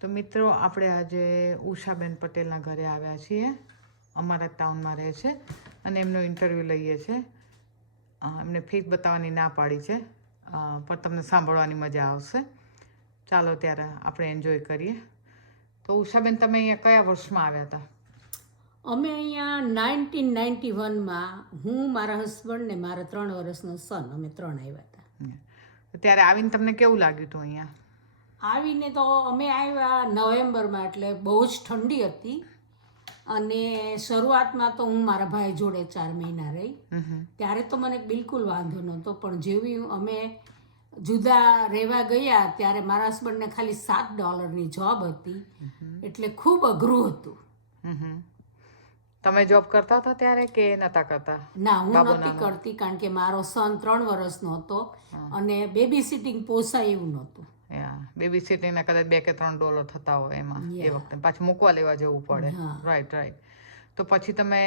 તો મિત્રો આપણે આજે ઉષાબેન પટેલના ઘરે આવ્યા છીએ. અમારા ટાઉનમાં રહે છે અને એમનો ઇન્ટરવ્યૂ લઈએ છીએ. એમને ફીસ બતાવવાની ના પાડી છે, પણ તમને સાંભળવાની મજા આવશે. ચાલો ત્યારે આપણે એન્જોય કરીએ. તો ઉષાબેન, તમે અહીંયા કયા વર્ષમાં આવ્યા હતા? અમે અહીંયા 1991માં હું, મારા હસબન્ડ ને મારા 3 વર્ષનો સન, અમે 3 આવ્યા હતા. તો ત્યારે આવીને તમને કેવું લાગ્યું હતું અહીંયા? આવીને તો અમે આવ્યા નવેમ્બરમાં, એટલે બહુ જ ઠંડી હતી. અને શરૂઆતમાં તો હું મારા ભાઈ જોડે 4 મહિના રહી. ત્યારે તો મને બિલકુલ વાંધો નહોતો, પણ જેવી અમે જુદા રહેવા ગયા ત્યારે મારા હસબન્ડને ખાલી $7 જોબ હતી, એટલે ખૂબ અઘરું હતું. તમે જોબ કરતા હતા ત્યારે કે નતા કરતા? ના, હું નહોતી કરતી, કારણ કે મારો સન 3 વર્ષનો હતો અને બેબી સિટિંગ પોસાય એવું નહોતું. બેબી સિટિંગના કદાચ $2 કે $3 થતા હોય એમાં, એ વખતે પાછું મૂકવા લેવા જવું પડે. રાઈટ. તો પછી તમે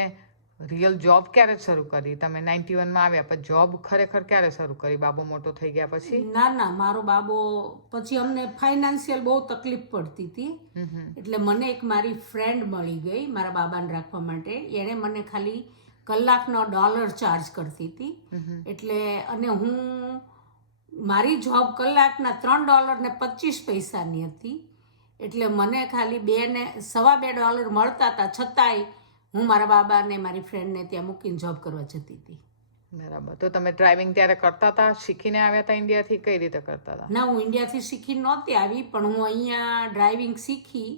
રિયલ જોબ ક્યારે શરૂ કરી? તમે 91માં આવ્યા, પછી જોબ ખરેખર ક્યારે શરૂ કરી? બાબો મોટો થઈ ગયા પછી? ના, મારો બાબો પછી અમને ફાઇનાન્શિયલ બહુ તકલીફ પડતી હતી, એટલે મને એક મારી ફ્રેન્ડ મળી ગઈ મારા બાબાને રાખવા માટે. એણે મને ખાલી કલાકનો $1 ચાર્જ કરતી હતી. એટલે અને હું મારી જોબ કલાકના $3.25 હતી, એટલે મને ખાલી $2.25 મળતા હતા. છતાંય હું મારા બાબાને મારી ફ્રેન્ડને ત્યાં મૂકીને જોબ કરવા જતી હતી. બરાબર. તો તમે ડ્રાઇવિંગ ત્યારે કરતા હતા? શીખીને આવ્યા હતા ઇન્ડિયાથી? કઈ રીતે કરતા હતા? ના, હું ઇન્ડિયાથી શીખી નહોતી આવી, પણ હું અહીંયા ડ્રાઇવિંગ શીખી.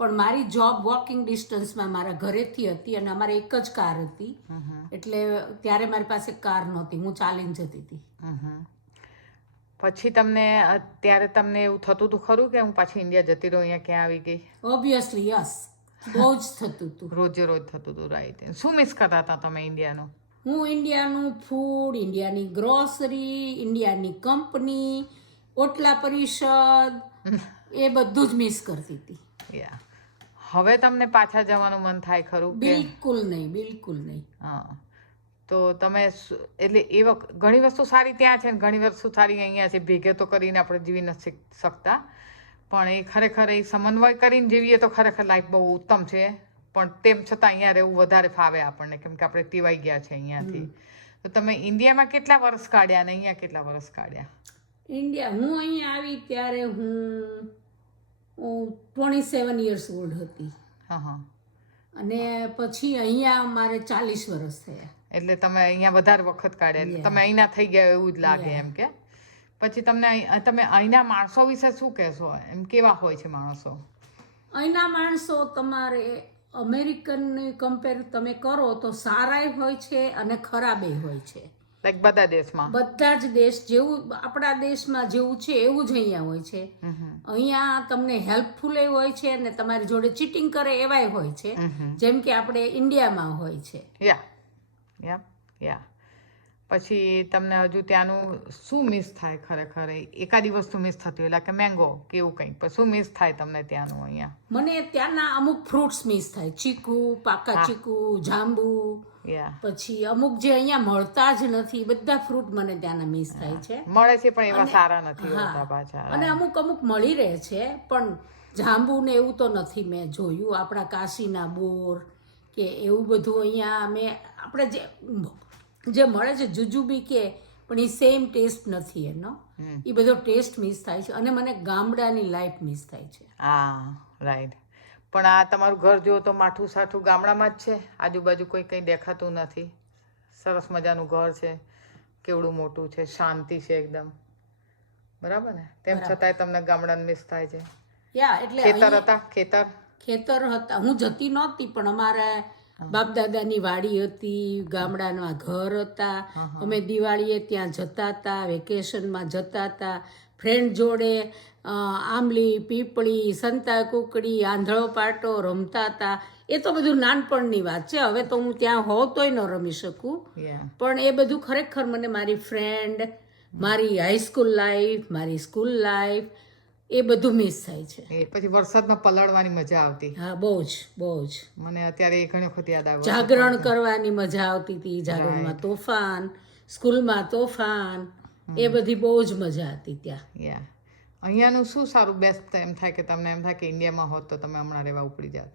પણ મારી જોબ વોકિંગ ડિસ્ટન્સમાં મારા ઘરેથી હતી અને અમારે એક જ કાર હતી, એટલે ત્યારે મારી પાસે કાર નહોતી, હું ચાલીને જતી હતી. પછી ત્યારે તમને એવું થતું હતું ખરું કે હું પાછી ઇન્ડિયા જતી રહું, અહીંયા ક્યાં આવી ગઈ? ઓબ્વિયસલી યસ, બહુ જ થતું હતું. રોજે રોજ થતું હતું. રાઈટ. શું મિસ કરતા હતા તમે ઇન્ડિયાનું? હું ઇન્ડિયાનું ફૂડ, ઇન્ડિયાની ગ્રોસરી, ઇન્ડિયાની કંપની, ઓટલા પરિષદ, એ બધું જ મિસ કરતી હતી. હવે તમને પાછા જવાનું મન થાય ખરું? બિલકુલ નહીં. હા. તો તમે એટલે એ વખત ઘણી વસ્તુ સારી ત્યાં છે ને ઘણી વસ્તુ સારી અહીંયા છે. ભેગે તો કરીને આપણે જીવી નથી શકતા, પણ એ ખરેખર એ સમન્વય કરીને જીવીએ તો ખરેખર લાઈફ બહુ ઉત્તમ છે. પણ તેમ છતાં અહીંયા રહેવું વધારે ફાવે આપણને, કેમ કે આપણે ટીવાઈ ગયા છે અહીંયાથી. તો તમે ઇન્ડિયામાં કેટલા વર્ષ કાઢ્યા અને અહીંયા કેટલા વર્ષ કાઢ્યા? હું અહીંયા આવી ત્યારે હું 27 years old હતી. અને પછી અહીંયા મારે 40 વર્ષ થયા. એટલે તમે અહીંયા વધારે વખત કાઢ્યા, એટલે તમે અહીંના થઈ ગયા એવું જ લાગે એમ કે. પછી તમે અહીંના માણસો વિશે શું કહેશો? એમ કેવા હોય છે માણસો? અહીંના માણસો તમારે અમેરિકનની કમ્પેર તમે કરો તો સારાય હોય છે અને ખરાબે હોય છે. લાઈક બધા દેશમાં? બધા જ દેશ જેવું, આપણા દેશમાં જેવું છે એવું જ અહીંયા હોય છે. અહીંયા તમને હેલ્પફુલ એ હોય છે અને તમારી જોડે ચીટિંગ કરે એવાય હોય છે, જેમ કે આપણે ઇન્ડિયામાં હોય છે. યા પછી તમને હજુ ત્યાંનું શું મિસ થાય ખરેખર? એકાદી વસ્તુ મિસ થતી હોય, કે મેંગો કે એવું કંઈક, પણ શું મિસ થાય તમને ત્યાંનું અહીંયા? મને ત્યાંના અમુક ફ્રૂટ્સ મિસ થાય. ચીકુ, પાકા ચીકુ, જાંબુ, પછી અમુક જે અહીંયા મળતા જ નથી, બધા ફ્રૂટ મને ત્યાંના મિસ થાય છે. મળે છે પણ એવા સારા નથી હોતા પાછા. અને અમુક મળી રહે છે, પણ જાંબુ ને એવું તો નથી મેં જોયું. આપણા કાશીના બોર કે એવું બધું અહીંયા આપણે જે મળે છે જુજુબી કે, પણ એ સેમ ટેસ્ટ નથી એનો. એ બધો ટેસ્ટ મિસ થાય છે અને મને ગામડાની લાઈફ મિસ થાય છે. રાઈટ. પણ આ તમારું ઘર જુઓ તો માઠું સાઠું ગામડામાં જ છે, આજુબાજુ કોઈ કંઈ દેખાતું નથી. સરસ મજાનું ઘર છે, કેવડું મોટું છે, શાંતિ છે એકદમ. બરાબર ને? તેમ છતાંય તમને ગામડાને મિસ થાય છે. એટલે ખેતર હતા. હું જતી નહોતી, પણ અમારે બાપ દાદાની વાડી હતી, ગામડાના ઘર હતા. અમે દિવાળીએ ત્યાં જતા હતા, વેકેશનમાં જતા હતા, ફ્રેન્ડ જોડે આંબલી, પીપળી, સંતા કુકડી, આંધળો પાટો રમતા હતા. એ તો બધું નાનપણની વાત છે. હવે તો હું ત્યાં હોઉં તોય ન રમી શકું, પણ એ બધું ખરેખર મને મારી ફ્રેન્ડ, મારી હાઈસ્કૂલ લાઈફ, મારી સ્કૂલ લાઈફ, એ બધું મિસ થાય છે. પછી વરસાદમાં પલળવાની મજા આવતી. હા, બહુ જ. મને અત્યારે ઘણી વખત યાદ આવે. જાગરણ કરવાની મજા આવતી હતી. જાગરણમાં તોફાન, સ્કૂલમાં તોફાન, એ બધી બહુ જ મજા હતી ત્યાં. અહીંયાનું શું સારું બેસ્ટ એમ થાય કે તમને એમ થાય કે ઇન્ડિયામાં હોત તો તમે હમણાં રહેવા ઉપડી જાત?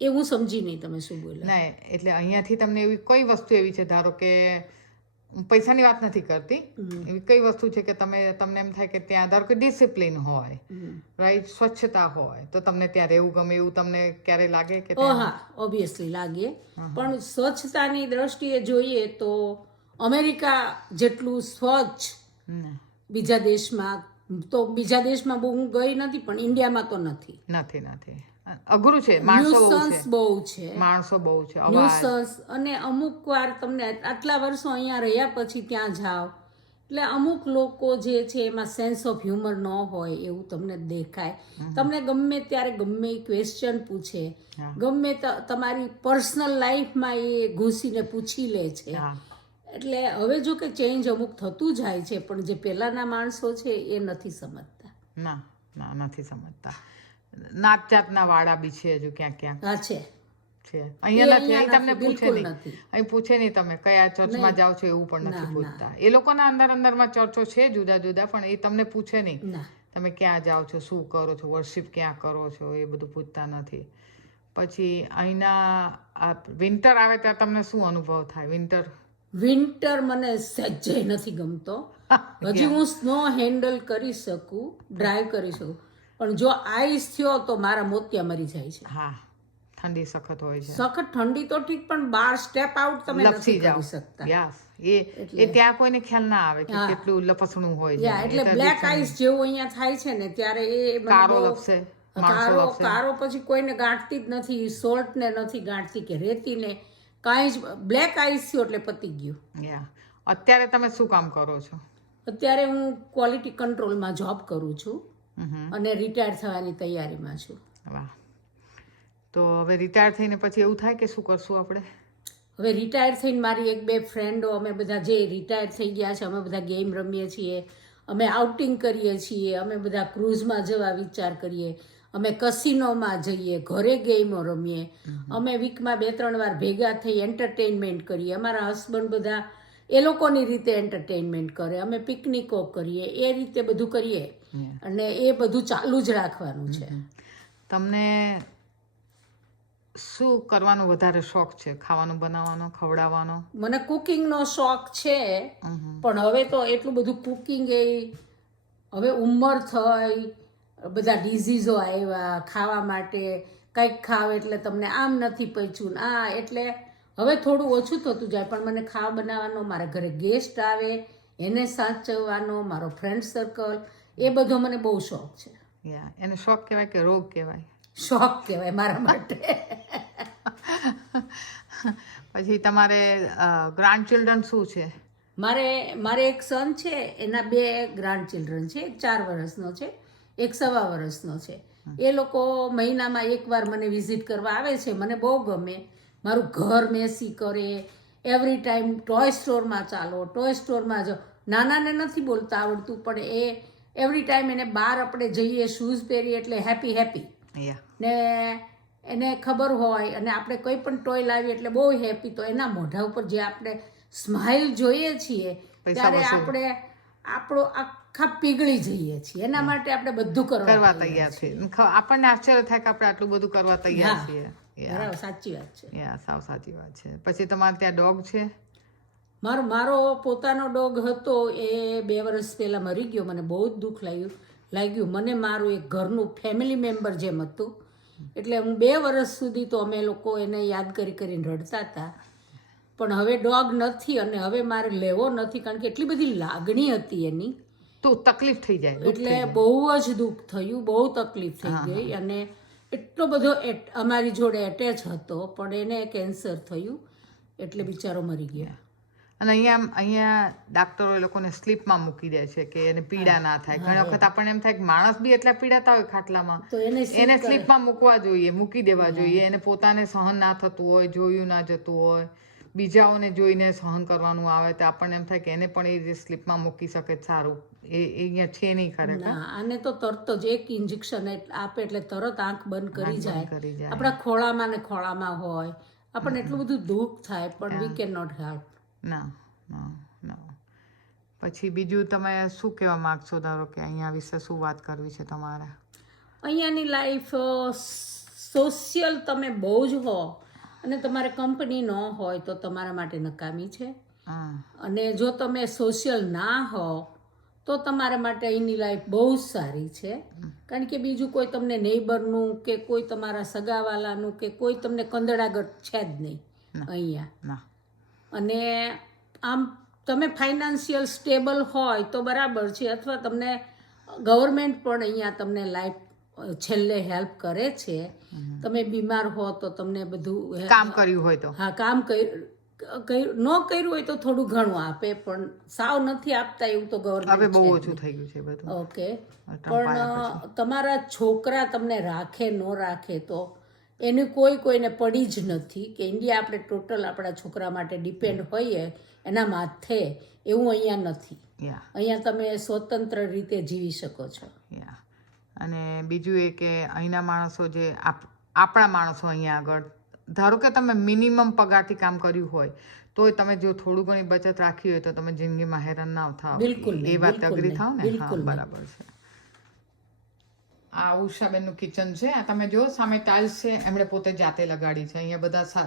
એ હું સમજી નહીં તમે શું બોલ્યા. ના એટલે અહીંયાથી તમને એવી કઈ વસ્તુ એવી છે, ધારો કે હું પૈસાની વાત નથી કરતી, એવી કઈ વસ્તુ છે કે તમને એમ થાય કે ત્યાં ધારો કે ડિસિપ્લિન હોય, રાઈટ, સ્વચ્છતા હોય, તો તમને ત્યાં રહેવું ગમે એવું તમને ક્યારે લાગે કે? હા, ઓબ્વિયસલી લાગે, પણ સ્વચ્છતાની દ્રષ્ટિએ જોઈએ તો અમેરિકા જેટલું સ્વચ્છ બીજા દેશમાં બહુ હું ગઈ નથી, પણ ઇન્ડિયામાં તો નથી. અઘરું છે, માણસો બહુ છે, અને અમુક વાર તમને આટલા વર્ષો અહીંયા રહ્યા પછી ત્યાં જાઓ એટલે અમુક લોકો જે છે એમાં સેન્સ ઓફ હ્યુમર ન હોય એવું તમને દેખાય. તમને ગમે ત્યારે ગમે ક્વેશ્ચન પૂછે, ગમે તમારી પર્સનલ લાઈફમાં એ ઘૂસીને પૂછી લે છે. એટલે હવે જો કે ચેન્જ અમુક થતું જાય છે, પણ જે પહેલાના માણસો છે એ નથી સમજતા. નથી સમજતા. નાત જાતના વાળા બી છે હજુ ક્યાંક ક્યાંક છે. અહીંયા નથી, અહીં તમને પૂછે નહીં, અહીં પૂછે નહીં તમે કયા ચર્ચમાં જાઓ છો એવું પણ નથી પૂછતા. એ લોકોના અંદરમાં ચર્ચો છે જુદા જુદા, પણ એ તમને પૂછે નહીં તમે ક્યાં જાઓ છો, શું કરો છો, વર્શિપ ક્યાં કરો છો, એ બધું પૂછતા નથી. પછી અહીંના વિન્ટર આવે ત્યારે તમને શું અનુભવ થાય? વિન્ટર મને સહેજે નથી ગમતો. હજી હું સ્નો હેન્ડલ કરી શકું, ડ્રાઈવ કરી શકું, પણ જો આઈસ થયો તો મારા મોતિયા મરી જાય છે. હા, ઠંડી સખત હોય છે. સખત ઠંડી તો ઠીક, પણ બહાર સ્ટેપ આઉટ તમે નથી કરી શકતા. એ ત્યાં કોઈને ખ્યાલ ના આવે કે કેટલું લપસણું હોય છે. એટલે બ્લેક આઈસ જેવું અહીંયા થાય છે ને ત્યારે એ કારો લપસે, કારો પછી કોઈને ગાંઠતી જ નથી, સોલ્ટ ને નથી ગાંઠતી કે રેતી ને કાંઈ જ. બ્લેક આઈસ થયો એટલે પતી ગયું. અત્યારે તમે શું કામ કરો છો? અત્યારે હું ક્વોલિટી કંટ્રોલમાં જોબ કરું છું અને રિટાયર થવાની તૈયારીમાં છું. વાહ. તો હવે રિટાયર થઈને પછી એવું થાય કે શું કરશું આપણે? હવે રિટાયર થઈને મારી એક બે ફ્રેન્ડો, અમે બધા જે રિટાયર થઈ ગયા છે, અમે બધા ગેમ રમીએ છીએ, અમે આઉટિંગ કરીએ છીએ, અમે બધા ક્રૂઝમાં જવા વિચાર કરીએ, અમે કસિનોમાં જઈએ, ઘરે ગેમો રમીએ, અમે વીકમાં 2-3 વાર ભેગા થઈ એન્ટરટેનમેન્ટ કરીએ. અમારા હસબન્ડ બધા એ લોકોની રીતે એન્ટરટેનમેન્ટ કરે, અમે પિકનિકો કરીએ, એ રીતે બધું કરીએ અને એ બધું ચાલુ જ રાખવાનું છે. તમને શું કરવાનો વધારે શોખ છે? ખાવાનું બનાવવાનો, ખવડાવવાનો? મને કુકિંગનો શોખ છે, પણ હવે તો એટલું બધું કુકિંગ હવે ઉંમર થઈ, બધા ડિઝીઝો આવ્યા, ખાવા માટે કંઈક ખાવ એટલે તમને આમ નથી પચ્યું એટલે હવે થોડું ઓછું થતું જાય. પણ મને ખાવા બનાવવાનો, મારા ઘરે ગેસ્ટ આવે એને સાચવવાનો, મારો ફ્રેન્ડ સર્કલ, એ બધો મને બહુ શોખ છે. એને શોખ કહેવાય કે રોગ કહેવાય? શોખ કહેવાય મારા માટે. પછી તમારે ગ્રાન્ડ ચિલ્ડ્રન શું છે? મારે એક સન છે, એના 2 ગ્રાન્ડ ચિલ્ડ્રન છે. એક 4 વર્ષનો છે, એક 1.25 વર્ષનો છે. એ લોકો મહિનામાં એકવાર મને વિઝિટ કરવા આવે છે. મને બહુ ગમે. મારું ઘર મેસી કરે, એવરી ટાઈમ ટોય સ્ટોરમાં ચાલો, ટોય સ્ટોરમાં જાઓ. નાનાને નથી બોલતા આવડતું, પણ એ એવરી ટાઈમ એને બહાર આપણે જઈએ, શૂઝ પહેરીએ એટલે હેપી ને એને ખબર હોય, અને આપણે કોઈ પણ ટોય લાવીએ એટલે બહુ હેપી. તો એના મોઢા ઉપર જે આપણે સ્માઇલ જોઈએ છીએ ત્યારે આપણે આખા પીગળી જઈએ છીએ. એના માટે આપણે બધું કરવા તૈયાર છીએ. આપણને આશ્ચર્ય થાય કે આપણે આટલું બધું કરવા તૈયાર છીએ. સાચી વાત છે. સાવ સાચી વાત છે. પછી તમારે ત્યાં ડોગ છે? મારો પોતાનો ડોગ હતો, એ 2 વર્ષ પહેલા મરી ગયો. મને બહુ જ દુઃખ લાગ્યું. મને મારું એક ઘરનું ફેમિલી મેમ્બર જેમ હતું. એટલે હું 2 વર્ષ સુધી તો અમે લોકો એને યાદ કરીને રડતા હતા. પણ હવે ડોગ નથી અને હવે મારે લેવો નથી, કારણ કે એટલી બધી લાગણી હતી એની, તો તકલીફ થઈ જાય. એટલે બહુ જ દુઃખ થયું, બહુ તકલીફ થઈ ગઈ. અને એટલો બધો અમારી જોડે એટેચ હતો, પણ એને કેન્સર થયું એટલે બિચારો મરી ગયો. અને અહીંયા ડાક્ટરો એ લોકોને સ્લીપમાં મૂકી દે છે કે એને પીડા ના થાય. ઘણી વખત આપણને એમ થાય કે માણસ બી એટલા પીડાતા હોય ખાટલામાં, તો એને સ્લીપમાં મૂકવા જોઈએ, મૂકી દેવા જોઈએ. એને પોતાને સહન ના થતું હોય, જોયું ના જતું હોય, બીજાઓને જોઈને સહન કરવાનું આવે તો આપણને એમ થાય કે એને પણ એ સ્લીપમાં મૂકી શકે સારું. એ અહીંયા છે નહીં ખરેખર. આને તો તરત જ એક ઇન્જેક્શન આપે એટલે તરત આંખ બંધ કરી જાય. આપણા ખોળામાં ને ખોળામાં હોય, આપણને એટલું બધું દુઃખ થાય, પણ વી કેન નોટ હેલ્પ. ના. પછી બીજું તમે શું કહેવા માગશો? ધારો કે અહીંયા વિશે શું વાત કરવી છે તમારે? અહીંયાની લાઈફ સોશિયલ તમે બહુ જ હો અને તમારે કંપની ન હોય તો તમારા માટે નકામી છે. અને જો તમે સોશિયલ ના હો તો તમારા માટે અહીંની લાઈફ બહુ જ સારી છે. કારણ કે બીજું કોઈ તમને નેબરનું કે કોઈ તમારા સગાવાલાનું કે કોઈ તમને કંદડાગઢ છે જ નહીં અહીંયા. અને આમ તમે ફાઇનાન્શિયલ સ્ટેબલ હોય તો બરાબર છે, અથવા તમને ગવર્મેન્ટ પણ અહીંયા તમને લાઈફ છેલ્લે હેલ્પ કરે છે. તમે બીમાર હો તો તમને બધું કામ કર્યું હોય તો, હા, કામ ન કર્યું હોય તો થોડું ઘણું આપે, પણ સાવ નથી આપતા એવું તો ગવર્મેન્ટ હવે બહુ ઓછું થઈ ગયું છે બધું. ઓકે, પણ તમારા છોકરા તમને રાખે ન રાખે તો એની કોઈને પડી જ નથી કે ઇન્ડિયા આપણે ટોટલ આપણા છોકરા માટે ડિપેન્ડ હોઈએ એના માથે, એવું અહીંયા નથી. અહીંયા તમે સ્વતંત્ર રીતે જીવી શકો છો. અને બીજું એ કે અહીંના માણસો જે આપણા માણસો અહીંયા આગળ, ધારો કે તમે મિનિમમ પગારથી કામ કર્યું હોય તોય તમે જો થોડું ઘણી બચત રાખી હોય તો તમે જિંદગીમાં હેરાન ના થાવ. બિલકુલ એ વાત અગ્રી થાવ ને? હા, બરાબર છે. આ ઉષાબેનનું કિચન છે. આ તમે જો સામે ટાઇલ્સ છે, એમણે પોતે જાતે લગાડી છે. અહીંયા બધા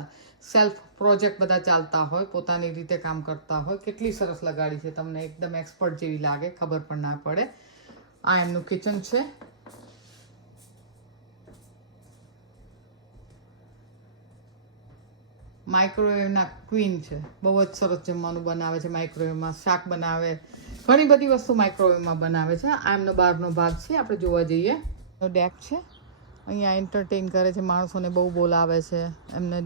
સેલ્ફ પ્રોજેક્ટ બધા ચાલતા હોય, પોતાની રીતે કામ કરતા હોય. કેટલી સરસ લગાડી છે, તમને એકદમ એક્સપર્ટ જેવી લાગે, ખબર પણ ના પડે. આ એમનું કિચન છે. માઇક્રોવેવના ક્વીન છે, બહુ જ સરસ જમવાનું બનાવે છે. માઇક્રોવેવમાં શાક બનાવે, ઘણી બધી વસ્તુ માઇક્રોવેવમાં બનાવે છે. આ એમનો બહારનો ભાગ છે, આપણે જોવા જઈએ. ડેક છે, અહીંયા એન્ટરટેન કરે છે, માણસોને બહુ બોલાવે છે. એમને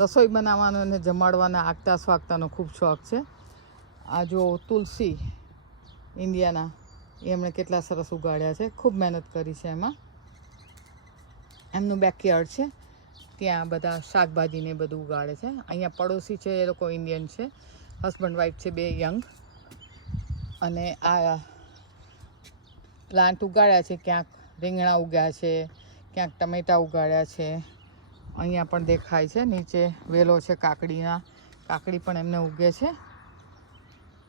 રસોઈ બનાવવાનો અને જમાડવાના આગતા સ્વાગતાનો ખૂબ શોખ છે. આ જો તુલસી ઇન્ડિયાના, એ એમણે કેટલા સરસ ઉગાડ્યા છે, ખૂબ મહેનત કરી છે એમાં. એમનું બેકયાર્ડ છે, ત્યાં બધા શાકભાજીને બધું ઉગાડે છે. અહીંયા પડોશી છે, એ લોકો ઇન્ડિયન છે, હસબન્ડ વાઈફ છે, બે યંગ. અને આ પ્લાન્ટ ઉગાડ્યા છે, ક્યાંક રીંગણા ઉગ્યા છે, ક્યાંક ટમેટા ઉગાડ્યા છે. અહીંયા પણ દેખાય છે નીચે વેલો છે કાકડીના, કાકડી પણ એમને ઉગે છે.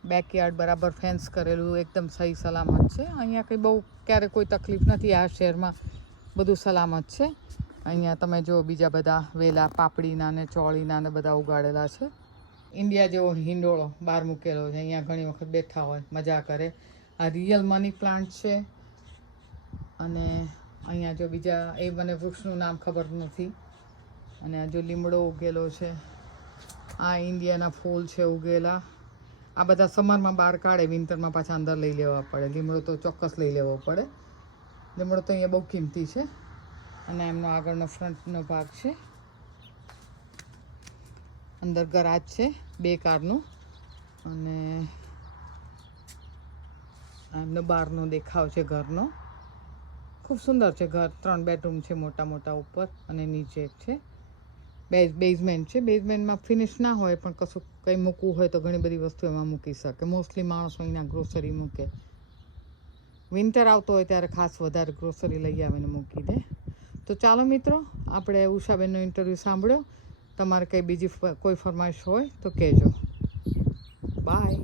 બેકયાર્ડ બરાબર ફેન્સ કરેલું, એકદમ સહી સલામત છે. અહીંયા કંઈ બહુ ક્યારેય કોઈ તકલીફ નથી. આ શહેરમાં બધું સલામત છે. અહીંયા તમે જો બીજા બધા વેલા પાપડીના ને ચોળીના ને બધા ઉગાડેલા છે. ઇન્ડિયા જેવો હિંડોળો બહાર મૂકેલો છે, અહીંયા ઘણી વખત બેઠા હોય, મજા કરે. આ રિયલ મની પ્લાન્ટ છે. અને અહીંયા જો બીજા, એ મને વૃક્ષનું નામ ખબર નથી. અને આ જો લીમડો ઉગેલો છે. આ ઇન્ડિયાના ફૂલ છે ઉગેલા. આ બધા સમરમાં બહાર કાઢે, વિન્ટરમાં પાછા અંદર લઈ લેવા પડે. લીમડો તો ચોક્કસ લઈ લેવો પડે. લીમડો તો અહીંયા બહુ કિંમતી છે. અને એમનો આગળનો ફ્રન્ટનો ભાગ છે. અંદર ગરાજ છે 2 કારનું. અને એમનો બહારનો દેખાવ છે ઘરનો. ખૂબ સુંદર છે ઘર. 3 બેડરૂમ છે, મોટા મોટા ઉપર, અને નીચે એક છે. બેઝમેન્ટ છે. બેઝમેન્ટમાં ફિનિશ ના હોય, પણ કશું કંઈ મૂકવું હોય તો ઘણી બધી વસ્તુ એમાં મૂકી શકે. મોસ્ટલી માણસો અહીંના ગ્રોસરી મૂકે. વિન્ટર આવતો હોય ત્યારે ખાસ વધારે ગ્રોસરી લઈ આવીને મૂકી દે. તો ચાલો મિત્રો, આપણે ઉષાબેનનો ઇન્ટરવ્યૂ સાંભળ્યો. તમારે કંઈ બીજી કોઈ ફરમાઈશ હોય તો કહેજો. બાય.